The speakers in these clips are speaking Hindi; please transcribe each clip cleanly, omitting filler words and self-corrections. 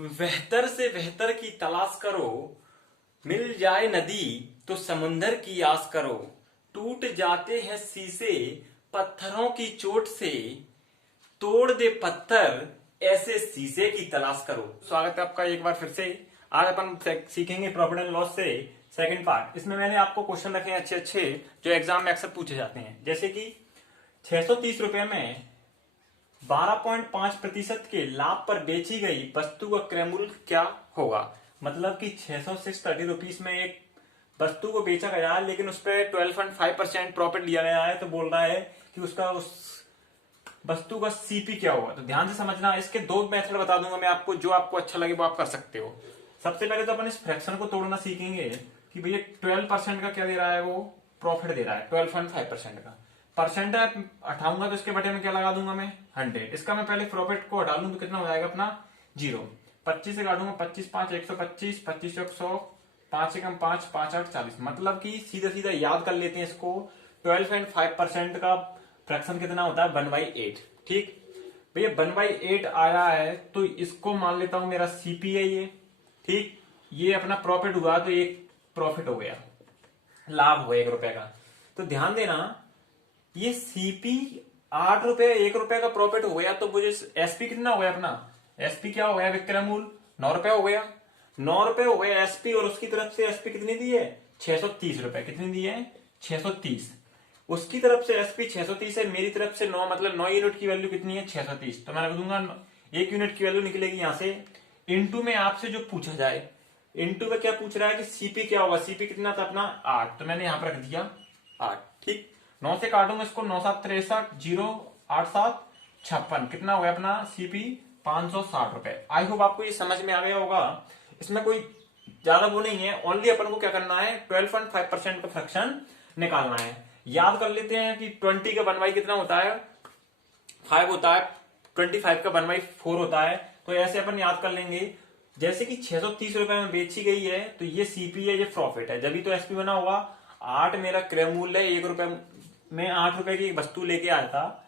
बेहतर से बेहतर की तलाश करो, मिल जाए नदी तो समंदर की आस करो। टूट जाते हैं शीशे पत्थरों की चोट से, तोड़ दे पत्थर ऐसे शीशे की तलाश करो। स्वागत है आपका एक बार फिर से। आज अपन सीखेंगे प्रॉफिट एंड लॉस से सेकंड पार्ट। इसमें मैंने आपको क्वेश्चन रखे हैं अच्छे अच्छे जो एग्जाम में अक्सर पूछे जाते हैं, जैसे कि 630 रुपए में 12.5% के लाभ पर बेची गई वस्तु का क्रय मूल्य क्या होगा। मतलब कि 630 रुपीज में एक वस्तु को बेचा गया है, लेकिन उस पर 12.5% प्रॉफिट लिया गया है, तो बोल रहा है कि उसका उस वस्तु का सीपी क्या होगा। तो ध्यान से समझना, इसके दो मेथड बता दूंगा मैं आपको, जो आपको अच्छा लगे वो आप कर सकते हो। सबसे पहले तो अपन इस फ्रैक्शन को तोड़ना सीखेंगे कि भैया 12% का क्या दे रहा है, वो प्रॉफिट दे रहा है 12.5% का। परसेंट हटाऊंगा तो इसके बटे में क्या लगा दूंगा मैं 100। इसका मैं पहले प्रॉफिट को हटा लूं तो कितना हो जाएगा अपना 0। 25 से काटूंगा 25 5 125, 25 100, 5 से कम 5 5 8 40। मतलब कि सीधा सीधा याद कर लेते हैं इसको। 12.5% का फ्रैक्शन कितना होता है 1/8। ठीक भैया 1/8 आया है तो इसको मान लेता हूं मेरा सीपी है ये। ठीक, ये अपना प्रॉफिट हुआ तो एक प्रॉफिट हो गया, लाभ हुआ 1 रुपए का। तो ध्यान देना, ये सीपी 8 रुपए 1 रुपए का प्रॉफिट हो गया, तो मुझे एसपी कितना हो गया अपना, एसपी क्या हो गया विक्रय मूल्य 9 रुपए हो गया। 9 रुपए हो गया एसपी, और उसकी तरफ से एसपी कितनी दी है 630 रुपए। कितनी दी है 630। उसकी तरफ से एसपी 630 है, मेरी तरफ से 9, मतलब 9 यूनिट की वैल्यू कितनी है 630। तो मैं रख दूंगा 1 यूनिट की वैल्यू निकलेगी यहां से। इनटू में आपसे जो पूछा जाए, इनटू में क्या पूछ रहा है कि सीपी क्या होगा। सीपी कितना था अपना 8, तो मैंने यहां पर रख दिया 8। ठीक, 9 से काटूंगा इसको, 9 7 63, 0 8 7 56। कितना हो गया अपना सीपी 560 रुपए। आई होप आपको ये समझ में आ गया होगा। इसमें कोई ज्यादा वो नहीं है, ओनली अपन को क्या करना है 12.5% का फ्रैक्शन निकालना है। याद कर लेते हैं कि 20 का 1/5 कितना होता है 5 होता है, 25 का 1/4 होता है। तो ऐसे अपन याद कर लेंगे। जैसे कि 630 रुपए में बेची गई है तो ये सीपी है, ये प्रॉफिट है, जब तो एसपी बना होगा। 8 मेरा क्रय मूल्य है, 1 रुपए में 8 रुपए की वस्तु लेके आया था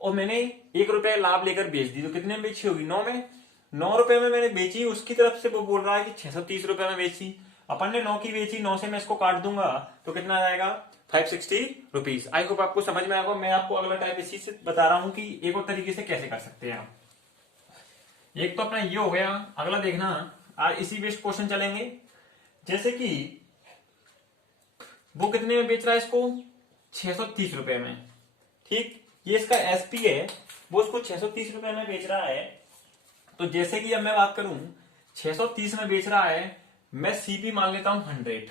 और मैंने 1 रुपए लाभ लेकर बेच दी, तो कितने में बेची होगी 9 में। 9 रुपए में मैंने बेची, उसकी तरफ से वो बोल रहा है कि 630 रुपए में बेची। अपन ने 9 की बेची, 9 से मैं इसको काट दूंगा तो कितना आ जाएगा 560 रुपीज। आई होप आपको समझ में आएगा। मैं आपको अगला टाइप इसी से बता रहा हूं कि एक और तरीके से कैसे कर सकते हैं आप। एक तो अपना ये हो गया, अगला देखना आज इसी बेस्ड क्वेश्चन चलेंगे। जैसे कि वो कितने में बेच रहा है इसको 630 रुपए में। ठीक, ये इसका एसपी है, वो इसको 630 रुपए में बेच रहा है। तो जैसे कि अब मैं बात करूं 630 में बेच रहा है, मैं सीपी मान लेता हूं 100।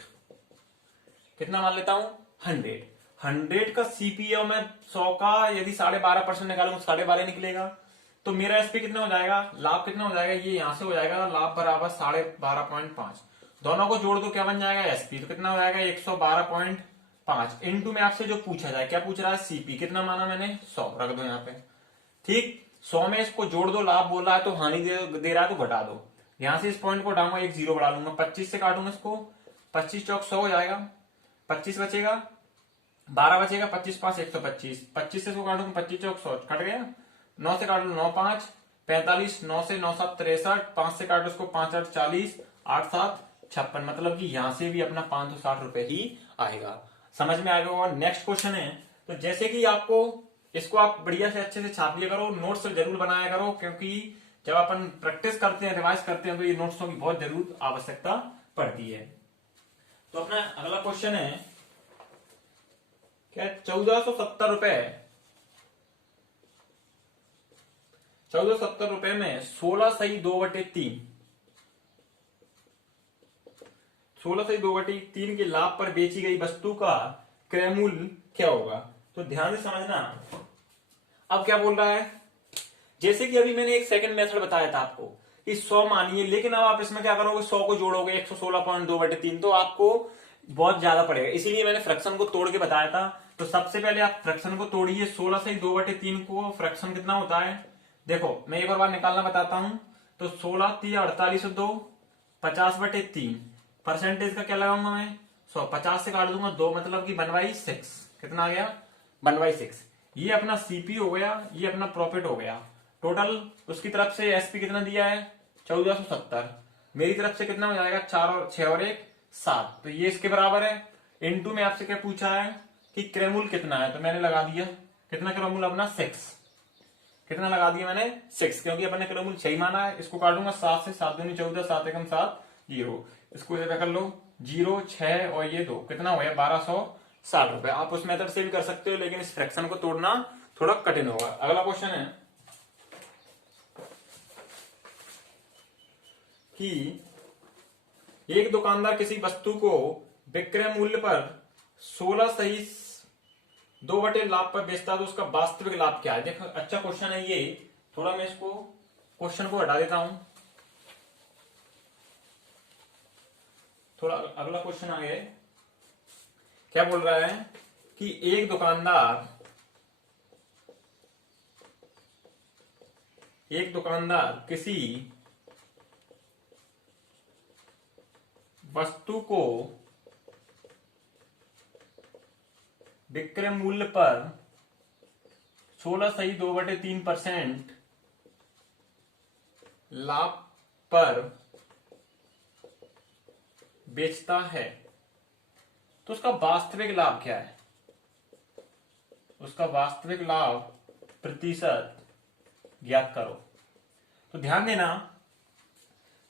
कितना मान लेता हूं 100 का सीपी है, और मैं 100 का यदि 12.5% निकालूंगा 12.5 निकलेगा। तो मेरा एसपी कितना हो जाएगा, लाभ कितना हो जाएगा, ये यहां से हो जाएगा लाभ बराबर 12.5। दोनों को जोड़ दो क्या बन जाएगा एसपी, तो कितना हो जाएगा 112.5। इनटू में आपसे जो पूछा जाए, क्या पूछ रहा है सीपी कितना माना मैंने 100, रख दो यहाँ पे। ठीक, 100 में इसको जोड़ दो, लाभ बोल रहा है तो हानि दे रहा है तो घटा दो। यहां से इस पॉइंट को हटाऊंगा, एक 0 बढ़ा लूंगा। 25 से काटूंगा इसको, 25 चौक 100 हो जाएगा, 25 बचेगा, 12 बचेगा, 25 5 125। 25 से इसको काटूंगा, 25 चौक 100 कट गया। 9 से काट लो 9 5 45, 9 से 9 7 63, 5 से काटो इसको 5 8 40, 8 7 56। मतलब कि यहां से भी अपना 560 रुपए ही आएगा। समझ में आएगा। और नेक्स्ट क्वेश्चन है, तो जैसे कि आपको इसको आप बढ़िया से अच्छे से छाप लिया करो, नोट्स जरूर बनाया करो, क्योंकि जब अपन प्रैक्टिस करते हैं रिवाइज करते हैं तो ये नोट्सों की बहुत जरूर आवश्यकता पड़ती है। तो अपना अगला क्वेश्चन है क्या 1470 रुपए, 1470 रुपए में 16 सही 2/3, 16 सही 2/3 के लाभ पर बेची गई वस्तु का क्रय मूल्य क्या होगा। तो ध्यान से समझना। अब क्या बोल रहा है, जैसे कि अभी मैंने एक सेकंड मेथड बताया था आपको कि 100 मानिए, लेकिन अब आप इसमें क्या करोगे 100 को जोड़ोगे 116.2/3, तो आपको बहुत ज्यादा पड़ेगा। इसीलिए मैंने फ्रैक्शन को तोड़ के बताया था। तो सबसे पहले आप फ्रैक्शन को तोड़िए, 16 से 2/3 को फ्रैक्शन कितना होता है, देखो मैं एक और बार निकालना बताता हूं। तो 16 3 48 2 50/3, परसेंटेज का क्या लगाऊंगा मैं 100, 50 से काट दूंगा 2, मतलब कि 1/6। कितना आ गया 1/6। ये अपना सीपी हो गया, ये अपना प्रॉफिट हो गया। टोटल उसकी तरफ से एसपी कितना दिया है 1470। मेरी तरफ से कितना हो जाएगा, 4 और 6 और 1 7, तो ये इसके बराबर है। इनटू में आपसे क्या पूछा है कि क्रयमूल्य कितना है, तो मैंने लगा दिया कितना क्रयमूल्य अपना 6। कितना लगा दिया मैंने 6, क्योंकि अपने क्रयमूल्य 6 माना है। इसको काटूंगा 7 से, 7 दूनी 14, 7 एकम 7 0। इसको जब कर लो 0 6 और ये 2, कितना हो गया 1260 रुपए। आप उस मेथड से भी कर सकते हो, लेकिन इस फ्रैक्शन को तोड़ना थोड़ा कठिन होगा। अगला क्वेश्चन है कि एक दुकानदार किसी वस्तु को विक्रय मूल्य पर 16 लाभ पर बेचता है, तो उसका वास्तविक लाभ क्या है। देखो अच्छा क्वेश्चन है ये। थोड़ा मैं इसको क्वेश्चन को हटा देता हूं, थोड़ा अगला क्वेश्चन आ गया। क्या बोल रहा है कि एक दुकानदार किसी वस्तु को विक्रय मूल्य पर 16.2/3% लाभ पर बेचता है, तो उसका वास्तविक लाभ क्या है। उसका वास्तविक लाभ प्रतिशत ज्ञात करो। तो ध्यान देना,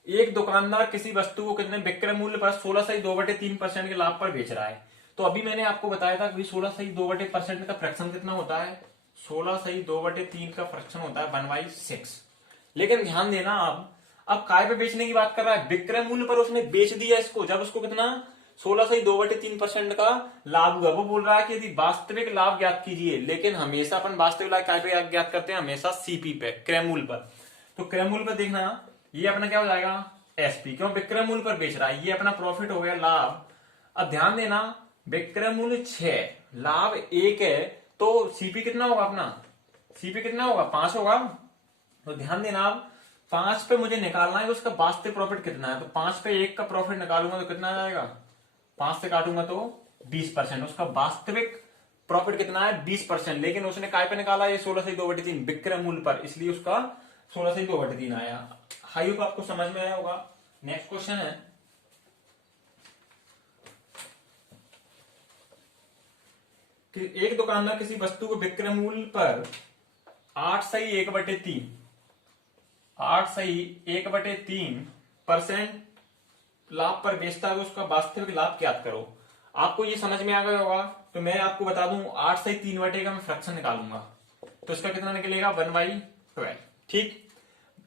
एक दुकानदार किसी वस्तु को कितने विक्रय मूल्य पर 16.2/3% के लाभ पर बेच रहा है। तो अभी मैंने आपको बताया था कि 16.2% का फ्रैक्शन कितना होता है, 16.2/3 का फ्रैक्शन होता है 1/6। लेकिन ध्यान देना, अब काय पे बेचने की बात कर रहा है, विक्रय मूल्य पर उसने बेच दिया इसको, जब उसको कितना 16.2/3% का लाभ हुआ। वो बोल रहा है कि यदि वास्तविक लाभ ज्ञात कीजिए, लेकिन हमेशा अपन वास्तविक लाभ काय पे ज्ञात करते हैं, हमेशा सीपी पे, क्रय मूल्य पर। तो क्रय मूल्य पर देखना, ये अपना क्या हो जाएगा एसपी, क्यों विक्रय मूल्य पर बेच रहा है, ये अपना प्रॉफिट हो गया लाभ। अब ध्यान देना, विक्रय मूल्य 6 लाभ 1 है, तो सीपी कितना होगा अपना, सीपी कितना होगा 5 होगा। तो ध्यान देना, अब 5 पे मुझे निकालना है कि उसका वास्तविक प्रॉफिट कितना है। तो 5 पे 1 का प्रॉफिट निकालूंगा तो कितना आ जाएगा, 5 से काटूंगा तो 20%। उसका वास्तविक प्रॉफिट कितना है 20%, लेकिन उसने काय पे निकाला ये 16.2/3 विक्रय मूल्य पर, इसलिए उसका 16.2/3 आया। आई होप आपको समझ में आया होगा। नेक्स्ट क्वेश्चन है कि एक दुकानदार किसी वस्तु को विक्रय मूल्य पर 8.1/3% लाभ पर बेचता है, तो उसका वास्तविक लाभ ज्ञात करो। आपको ये समझ में आ गया होगा। तो मैं आपको बता दूं 8/3 का मैं फ्रैक्शन निकालूंगा, तो इसका कितना निकलेगा 1/12। ठीक,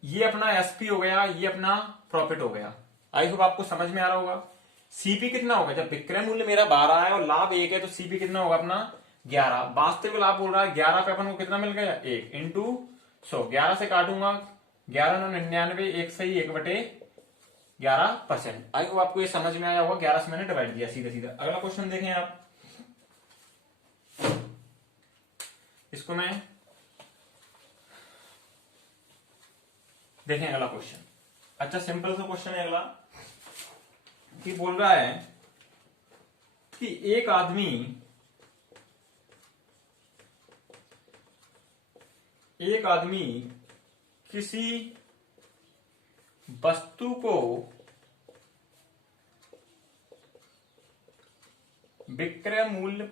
ये अपना एसपी हो गया, ये अपना प्रॉफिट हो गया। आई होप आपको समझ में आ रहा होगा। सीपी कितना होगा, जब विक्रय मूल्य मेरा 12 है और लाभ 1 है, तो सीपी कितना होगा अपना 11। वास्तविक लाभ बोल रहा है 11 पे अपन को कितना मिल गया 1 इंटू 100। 11 से काटूंगा 11 9 99, 1 सही 1/11%। आई होप आपको ये समझ में आया होगा। 11 से मैंने डिवाइड किया सीधा सीधा। अगला क्वेश्चन देखें आप, इसको मैं देखें अगला क्वेश्चन। अच्छा सिंपल सा क्वेश्चन है अगला, कि बोल रहा है कि एक आदमी किसी वस्तु को विक्रय मूल्य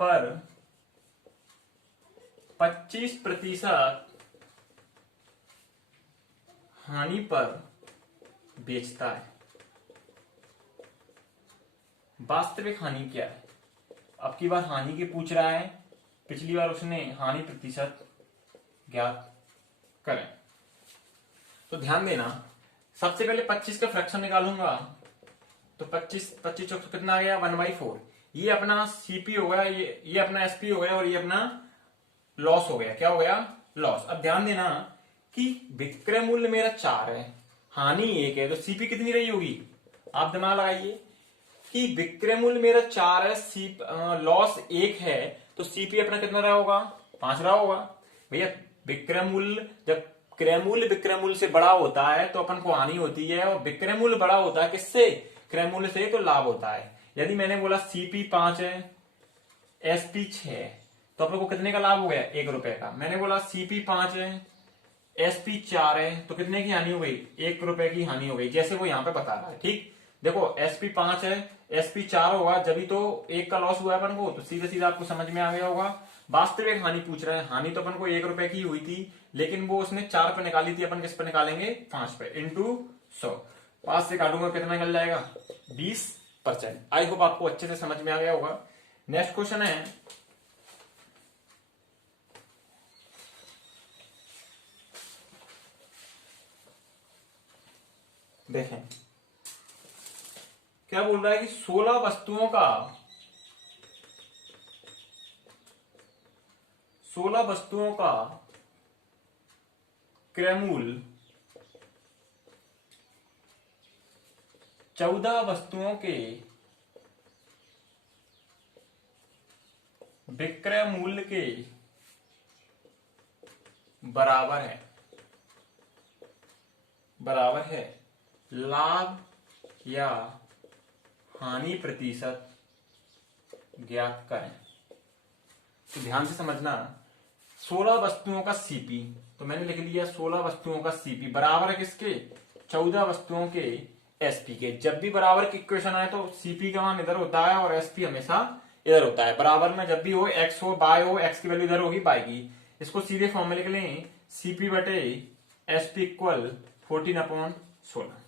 पर 25% हानि पर बेचता है, वास्तविक हानि क्या है। अब की बार हानि की पूछ रहा है, पिछली बार उसने हानि प्रतिशत ज्ञात करें। तो ध्यान देना, सबसे पहले 25 का फ्रैक्शन निकालूंगा, तो 25 चौक कितना आ गया 1/4। ये अपना सीपी हो गया, ये अपना एसपी हो गया, और ये अपना लॉस हो गया। क्या हो गया लॉस। अब ध्यान देना कि विक्रय मूल्य मेरा 4 है, हानि 1 है, तो सीपी कितनी रही होगी। आप दिमाग लगाइए कि विक्रय मूल्य मेरा 4 है, लॉस 1 है, तो सीपी अपना कितना रहा होगा 5 रहा होगा। भैया विक्रय मूल्य, जब क्रय मूल्य विक्रय मूल्य से बड़ा होता है तो अपन को हानि होती है, और विक्रय मूल्य बड़ा होता है किससे, क्रय मूल्य से, तो लाभ होता है। यदि मैंने बोला सीपी 5 है, एसपी 6 है, तो आप लोग को कितने का लाभ हो गया 1 रुपए का। मैंने बोला सीपी 5 है, एसपी 4 है तो कितने की हानि हो गई, 1 रुपए की हानि हो गई, जैसे वो यहाँ पे बता रहा है। ठीक, देखो एसपी 5 है, एसपी 4 होगा जब भी तो 1 का लॉस हुआ है अपन को, तो सीधे सीधे आपको समझ में आ गया होगा। वास्तविक हानि पूछ रहे हैं, हानि तो अपन को 1 रुपए की हुई थी, लेकिन वो उसने 4 पे निकाली थी, अपन किस पे निकालेंगे, 5 पे, इंटू 100। 5 से काटूंगा कितना निकल जाएगा, 20%। आई होप आपको अच्छे से समझ में आ गया होगा। नेक्स्ट क्वेश्चन है, देखें क्या बोल रहा है कि 16 वस्तुओं का क्रय मूल्य 14 वस्तुओं के विक्रय मूल्य के बराबर है। लाभ या हानि प्रतिशत ज्ञात करें। तो ध्यान से समझना, 16 वस्तुओं का सीपी, तो मैंने लिख दिया 16 वस्तुओं का सीपी बराबर है किसके, 14 वस्तुओं के एसपी के। जब भी बराबर की इक्वेशन आए तो सीपी का मान इधर होता है और एसपी हमेशा इधर होता है। बराबर में जब भी हो, एक्स हो बाय हो, एक्स की वैल्यू इधर होगी बाय की। इसको सीधे फॉर्म में लिख लें, सीपी बटे एसपी इक्वल 14/16।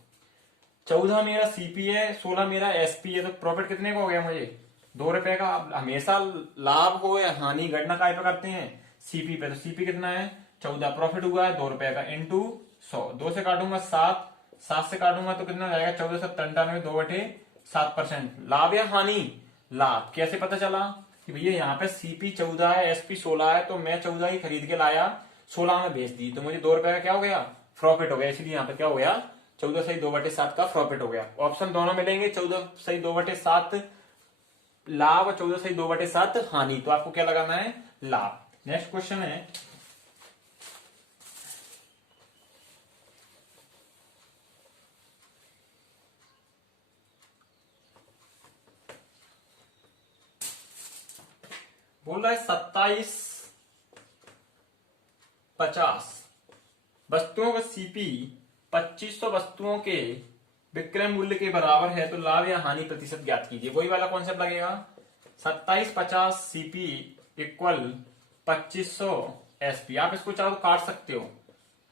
14 मेरा सीपी है, 16 मेरा एसपी है, तो प्रॉफिट कितने का हो गया मुझे, 2 रुपए का। हमेशा लाभ हो या हानि गणना काय पे करते हैं, सीपी पे। तो सीपी कितना है, 14, प्रॉफिट हुआ है 2 रुपए का, इंटू 100। 2 से काटूंगा 7, 7 से काटूंगा तो कितना जाएगा, 14/97, 2/7%। लाभ या हानि, लाभ। कैसे पता चला कि भैया यहाँ पे सीपी 14 है, एसपी 16 है, तो मैं 14 ही खरीद के लाया, 16 में बेच दी, तो मुझे 2 रुपए का क्या हो गया, प्रॉफिट हो गया। इसलिए यहाँ पे क्या हो गया, 14/2/7 का प्रॉफिट हो गया। ऑप्शन दोनों मिलेंगे, 14/2/7 लाभ, 14/2/7 हानि। तो आपको क्या लगाना है, लाभ। नेक्स्ट क्वेश्चन है, बोल रहा है 2750 वस्तुओं का सीपी 2500 वस्तुओं के विक्रय मूल्य के बराबर है, तो लाभ या हानि प्रतिशत ज्ञात कीजिए। वही वाला कॉन्सेप्ट लगेगा, 2750 सीपी इक्वल 2500 एसपी। आप इसको चाहो तो काट सकते हो,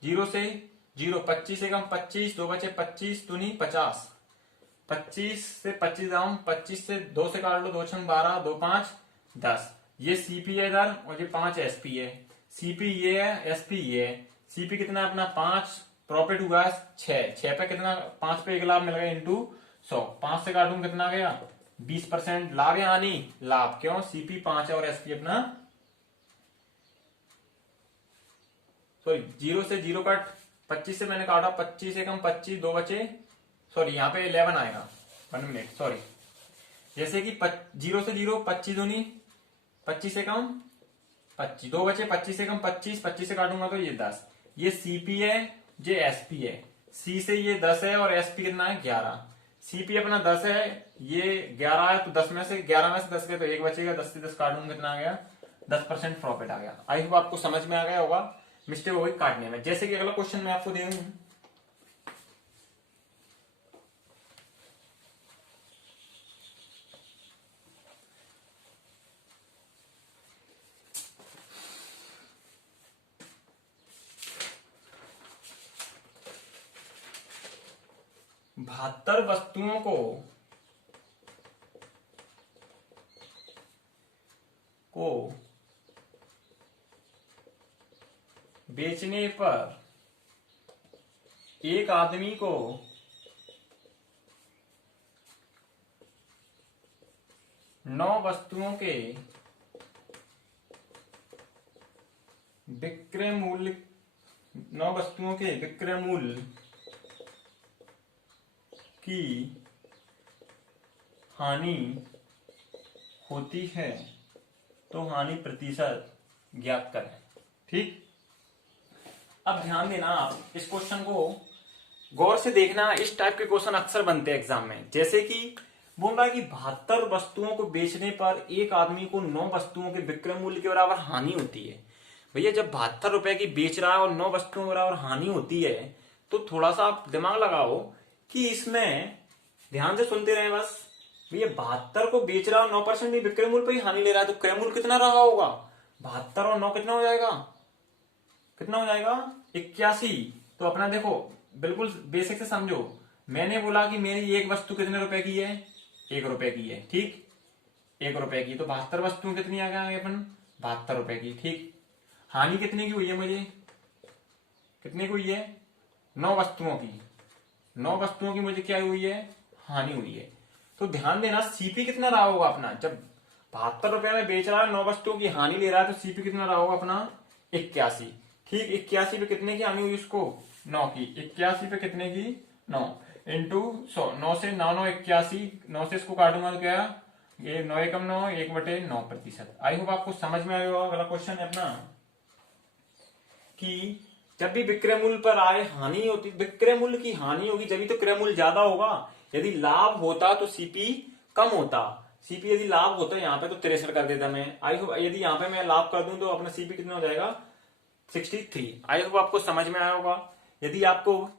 0 से 0, 25 से कम 25, 2 बचे 25 दूनी 50, 25 से 25 दाम, 25 से 2 से काट लो, 2 6 12, 2 5 10। ये सीपी है इधर और ये 5 एसपी है। सीपी ये है, एसपी ये है। सीपी कितना है अपना 5, प्रॉफिट हुआ 6 पे कितना, 5 पे 1 लाभ मिल गया, इंटू 100। 5 से काटूं कितना गया, 20%। लाभ या हानि, लाभ। क्यों, सीपी 5 है और एसपी अपना, सॉरी 0 से 0 कट, 25 से मैंने काटा, 25 से कम 25, 2 बचे, सॉरी यहाँ पे 11 आएगा, 1 मिनट सॉरी। जैसे कि 0 से 0, 25 दूनी 25 से कम 25, 2 बचे 25 से कम 25, 25 से काटूंगा तो ये 10। ये सीपी है, ये एसपी है। सी से ये 10 है और एसपी कितना है, 11। सीपी अपना 10 है, ये 11 है, तो 10 में से 11 में से 10 के तो 1 बचेगा, 10 से 10 काटूंगा कितना आ गया, 10% प्रॉफिट आ गया। आई होप आपको समझ में आ गया होगा, मिस्टेक हो गई काटने में। जैसे कि अगला क्वेश्चन मैं आपको दे दूं, बहत्तर वस्तुओं को बेचने पर एक आदमी को 9 वस्तुओं के विक्रय मूल्य 9 वस्तुओं के विक्रय मूल्य की हानि होती है, तो हानि प्रतिशत ज्ञात करें। ठीक, अब ध्यान देना, आप इस क्वेश्चन को गौर से देखना। इस टाइप के क्वेश्चन अक्सर बनते हैं एग्जाम में। जैसे कि बोल रहा है कि 72 वस्तुओं को बेचने पर एक आदमी को 9 वस्तुओं के विक्रय मूल्य के बराबर हानि होती है। भैया जब 72 रुपए की बेच रहा है और 9 वस्तुओं में और हानि होती है, तो थोड़ा सा आप दिमाग लगाओ कि इसमें, ध्यान से सुनते रहे बस। भैया 72 को बेच रहा है और 9% भी विक्रय मूल्य पर ही हानि ले रहा है, तो क्रय मूल्य कितना रहा होगा? 72 और 9 कितना हो जाएगा? कितना हो जाएगा? 81। तो अपना देखो, बिल्कुल बेसिक से समझो। मैंने बोला कि मेरी एक वस्तु कितने रुपए की है? 1 रुपए की है, ठीक। 1 रुपए की, तो 72 वस्तुएं कितनी आ गए अपन? 72 रुपए की, ठीक। हानि कितने की हुई है मुझे? कितने की हुई है? 9 वस्तुओं की। 9 वस्तुओं की मुझे क्या हुई है? हानि हुई है। तो ध्यान देना, सीपी कितना रहा होगा अपना? जब 72 रुपए में बेच रहा है, 9 वस्तुओं की हानि ले रहा है, तो सीपी कितना रहा होगा अपना? 81, ठीक। 81 पे कितने की हानि हुई उसको? 9 की। 81 पे कितने की? 9 इंटू 100। 9 से 9 9 81, 9 से इसको काटूंगा तो क्या? ये 9 एकम 9, 1/9%। आई होप आपको समझ में आया होगा। अगला क्वेश्चन है अपना कि जब भी विक्रय मूल्य पर आए हानि होती, विक्रय मूल्य की हानि होगी जब भी तो क्रय मूल्य ज्यादा होगा। यदि लाभ होता तो सीपी कम होता। सीपी यदि लाभ होता यहाँ पे तो 63 कर देता मैं। आई होप यदि यहाँ पे मैं लाभ कर दूं तो अपना सीपी कितना हो जाएगा? 63। आई होप आपको समझ में आया होगा। यदि आपको